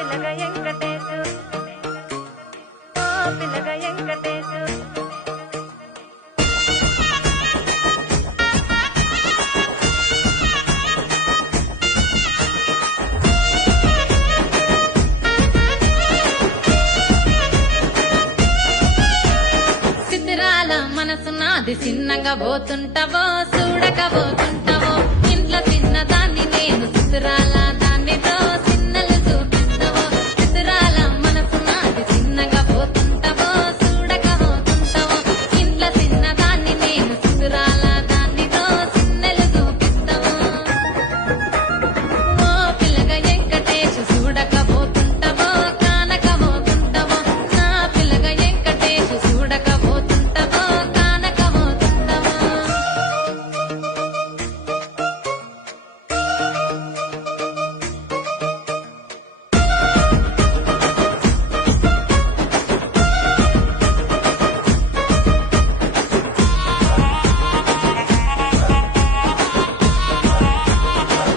పిల్లగా వెంకటేశు ఓ పిల్లగా వెంకటేశు సిద్ధిరాల మనసు నాది చిన్నగా పోతుంటావో చూడక పోతుంటావో ఇంట్లో తిన్నదాన్ని నేను సిద్ధిరాల